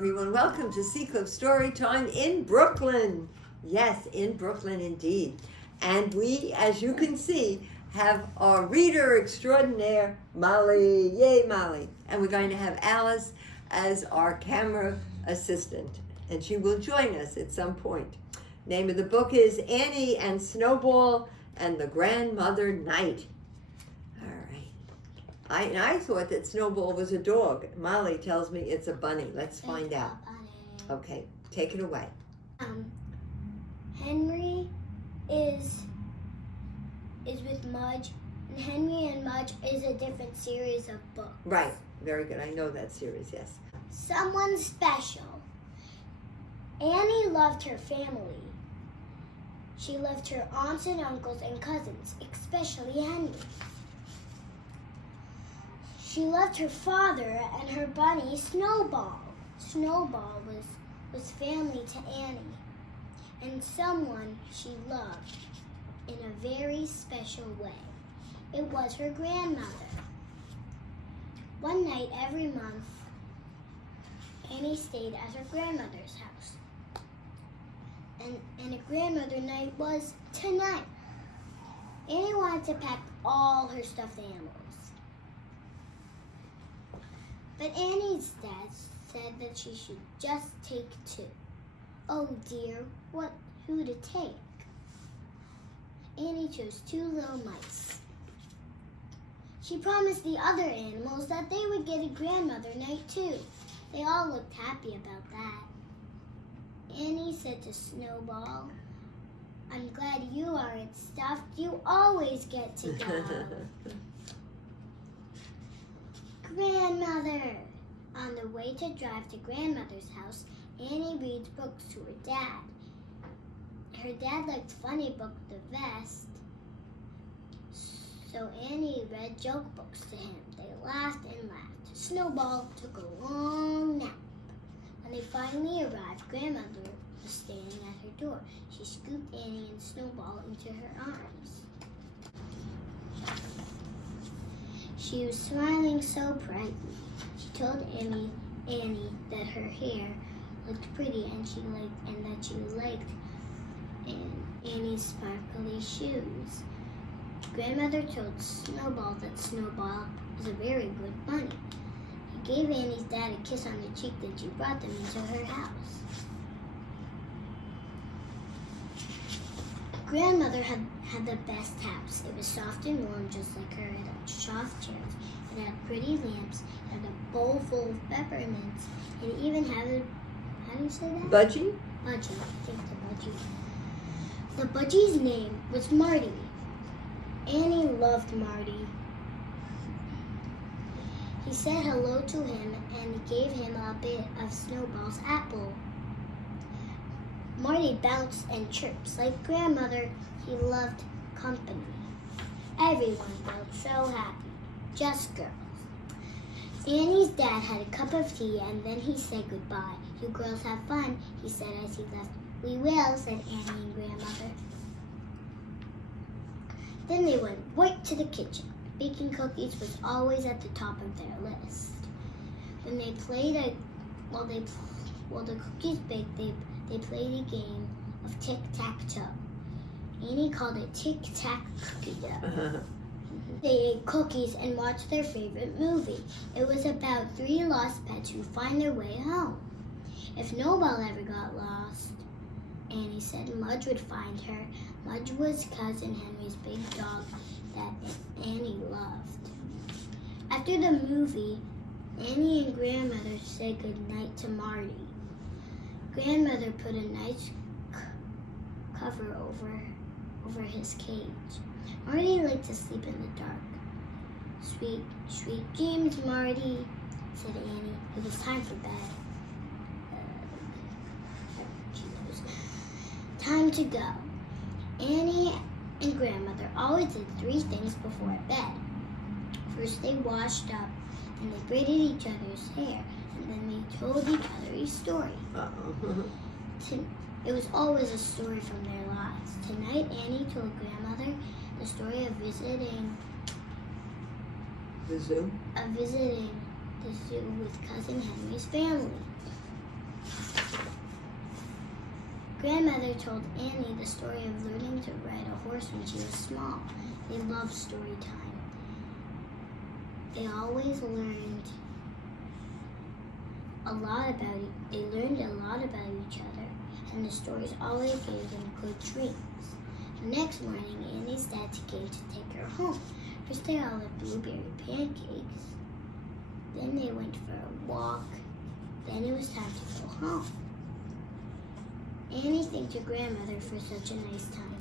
everyone. Welcome to Seacliff Storytime in Brooklyn. Yes, in Brooklyn indeed. And we, as you can see, have our reader extraordinaire, Molly. Yay, Molly. And we're going to have Alice as our camera assistant. And she will join us at some point. Name of the book is Annie and Snowball and the Grandmother Knight. I thought that Snowball was a dog. Molly tells me it's a bunny. Let's find out. Okay, take it away. Henry is with Mudge, and Henry and Mudge is a different series of books. Right, very good. I know that series, yes. Someone special. Annie loved her family. She loved her aunts and uncles and cousins, especially Henry. She loved her father and her bunny, Snowball. Snowball was family to Annie, and someone she loved in a very special way. It was her grandmother. One night every month, Annie stayed at her grandmother's house. And a grandmother night was tonight. Annie wanted to pack all her stuffed animals. But Annie's dad said that she should just take 2. Oh dear, who to take? Annie chose 2 little mice. She promised the other animals that they would get a grandmother night too. They all looked happy about that. Annie said to Snowball, "I'm glad you aren't stuffed. You always get to go." Grandmother! On the way to drive to Grandmother's house, Annie reads books to her dad. Her dad liked funny books the best, so Annie read joke books to him. They laughed and laughed. Snowball took a long nap. When they finally arrived, Grandmother was standing at her door. She scooped Annie and Snowball into her arms. She was smiling so brightly. She told Annie that her hair looked pretty and that she liked Annie's sparkly shoes. Grandmother told Snowball that Snowball was a very good bunny. He gave Annie's dad a kiss on the cheek, that she brought them into her house. Grandmother had the best house. It was soft and warm, just like her. It had soft chairs. It had pretty lamps. It had a bowl full of peppermints. And it even had a, how do you say that? Budgie? Budgie. I think the Budgie. The Budgie's name was Marty. Annie loved Marty. He said hello to him and gave him a bit of Snowball's apple. Marty bounced and chirped. Like Grandmother, he loved company. Everyone felt so happy. Just girls. Annie's dad had a cup of tea and then he said goodbye. "You girls have fun," he said as he left. "We will," said Annie and Grandmother. Then they went right to the kitchen. Baking cookies was always at the top of their list. When they played while the cookies baked, they played a game of tic-tac-toe. Annie called it tic-tac-cookie-dough. They ate cookies and watched their favorite movie. It was about 3 lost pets who find their way home. If Snowball ever got lost, Annie said Mudge would find her. Mudge was Cousin Henry's big dog that Annie loved. After the movie, Annie and Grandmother said goodnight to Marty. Grandmother put a nice cover over his cage. Marty liked to sleep in the dark. "Sweet, sweet dreams, Marty," said Annie. It was time for bed. Time to go. Annie and Grandmother always did 3 things before bed. First, they washed up, and they braided each other's hair, and then they told each other a story. It was always a story from their lives. Tonight, Annie told Grandmother the story of visiting the zoo with Cousin Henry's family. Grandmother told Annie the story of learning to ride a horse when she was small. They loved story time. They always learned a lot about it. They learned a lot about each other, and the stories always gave them good dreams. The next morning, Annie's dad came to take her home. First, they all had blueberry pancakes. Then they went for a walk. Then it was time to go home. Annie thanked her grandmother for such a nice time.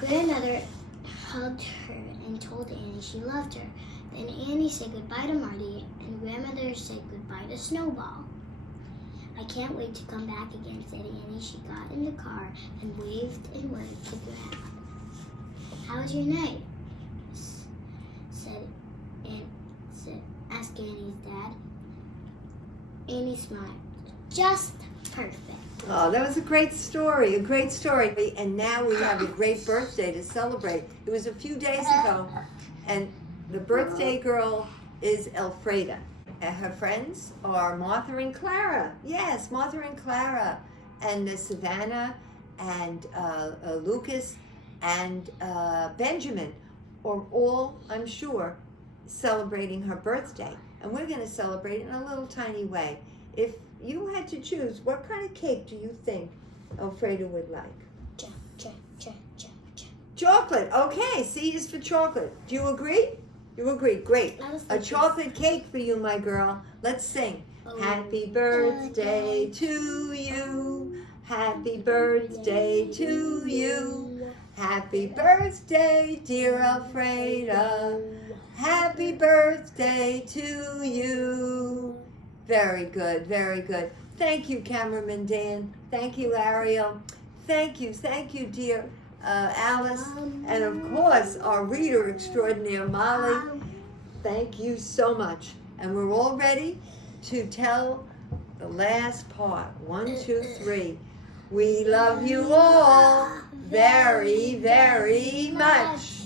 Grandmother hugged her and told Annie she loved her. Then Annie said goodbye to Marty, and Grandmother said goodbye to Snowball. I can't wait to come back again, said Annie. She got in the car and waved to Grandmother. How was your night? Asked Annie's dad. Annie smiled. Just perfect. Oh, that was a great story, And now we have a great birthday to celebrate. It was a few days ago, and the birthday girl is Elfreda. And her friends are Martha and Clara. Yes, Martha and Clara. And Savannah and Lucas and Benjamin are all, I'm sure, celebrating her birthday. And we're going to celebrate in a little tiny way. If you had to choose, what kind of cake do you think Elfreda would like? Chocolate. Okay, C is for chocolate. Do you agree? You agree. Great. A chocolate cake for you, my girl. Let's sing. Happy birthday to you. Happy birthday to you. Happy birthday, dear Elfreda. Happy birthday to you. Very good, very good. Thank you, cameraman Dan. Thank you, Ariel. Thank you, dear Alice. And of course, our reader extraordinaire, Molly. Thank you so much. And we're all ready to tell the last part. 1, 2, 3. We love you all very, very much.